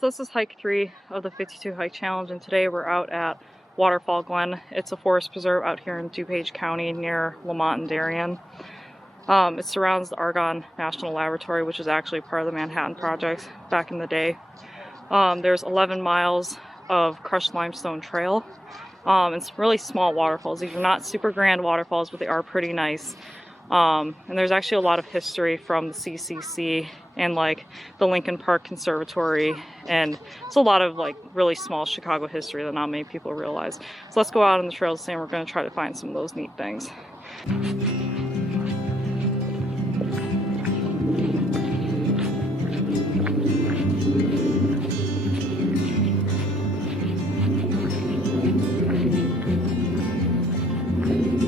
So this is hike 3 of the 52 hike challenge, and today we're out at Waterfall Glenn. It's a forest preserve out here in DuPage County near Lamont and Darien. It surrounds the Argonne National Laboratory, which is actually part of the Manhattan Project back in the day. There's 11 miles of crushed limestone trail. It's really small waterfalls. These are not super grand waterfalls, but they are pretty nice. And there's actually a lot of history from the CCC and like the Lincoln Park Conservatory, and it's a lot of like really small Chicago history that not many people realize. So let's go out on the trails and we're going to try to find some of those neat things.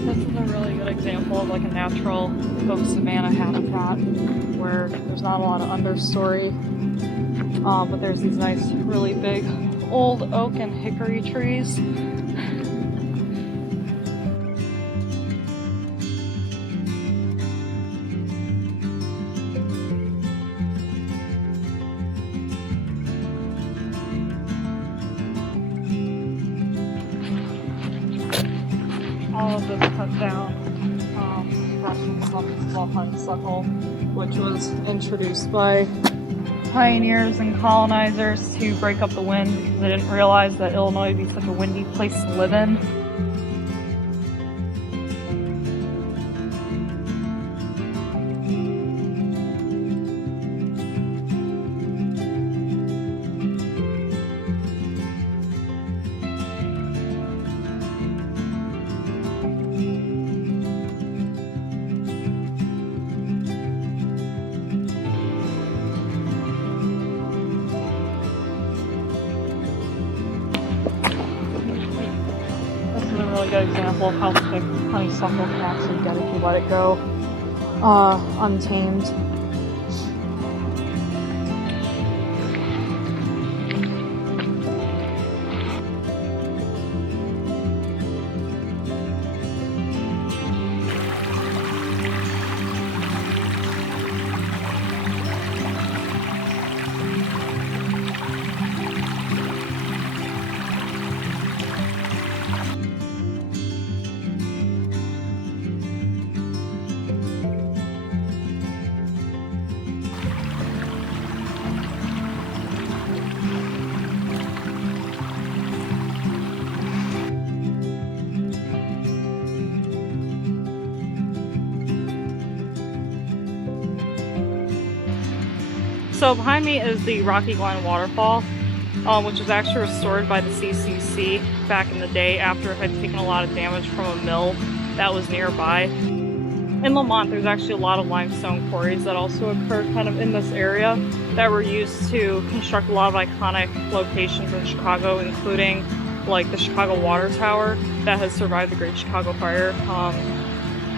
This is a really good example of like a natural oak savanna habitat where there's not a lot of understory, but there's these nice, really big old oak and hickory trees. All of this cut down, some small honeysuckle, which was introduced by pioneers and colonizers to break up the wind because they didn't realize that Illinois would be such a windy place to live in. Really good example of how thick honeysuckle can actually get if you let it go untamed. So behind me is the Rocky Glen waterfall, which was actually restored by the CCC back in the day after it had taken a lot of damage from a mill that was nearby. In Lamont, there's actually a lot of limestone quarries that also occurred kind of in this area that were used to construct a lot of iconic locations in Chicago, including like the Chicago Water Tower that has survived the Great Chicago Fire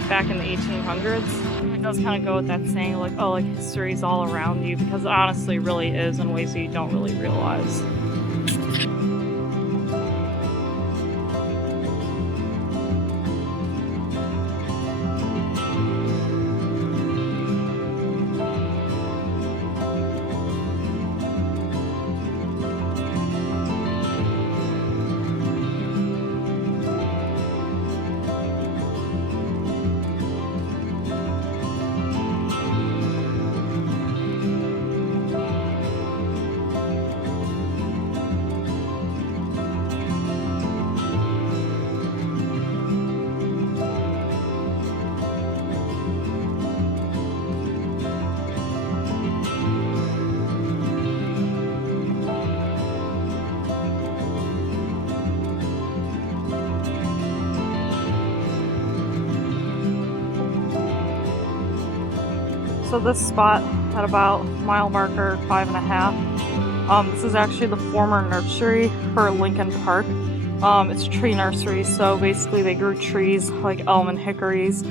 back in the 1800s. It does kind of go with that saying like, oh, like history's all around you, because it honestly really is in ways that you don't really realize. So this spot at about mile marker 5.5, this is actually the former nursery for Lincoln Park. It's a tree nursery, so basically they grew trees like elm and hickories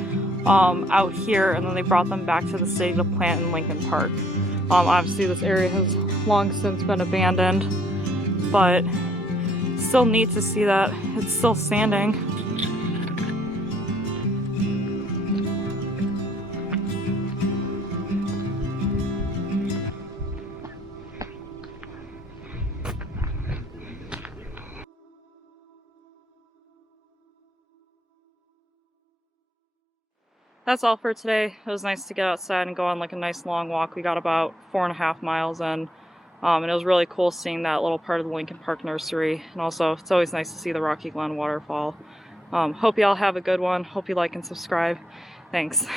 out here, and then they brought them back to the city to plant in Lincoln Park. Obviously this area has long since been abandoned, but still neat to see that it's still standing. that's all for today. It was nice to get outside and go on like a nice long walk. We got about 4.5 miles in, and it was really cool seeing that little part of the Lincoln Park Nursery. And also, it's always nice to see the Rocky Glen waterfall. Hope y'all have a good one. Hope you like and subscribe. Thanks.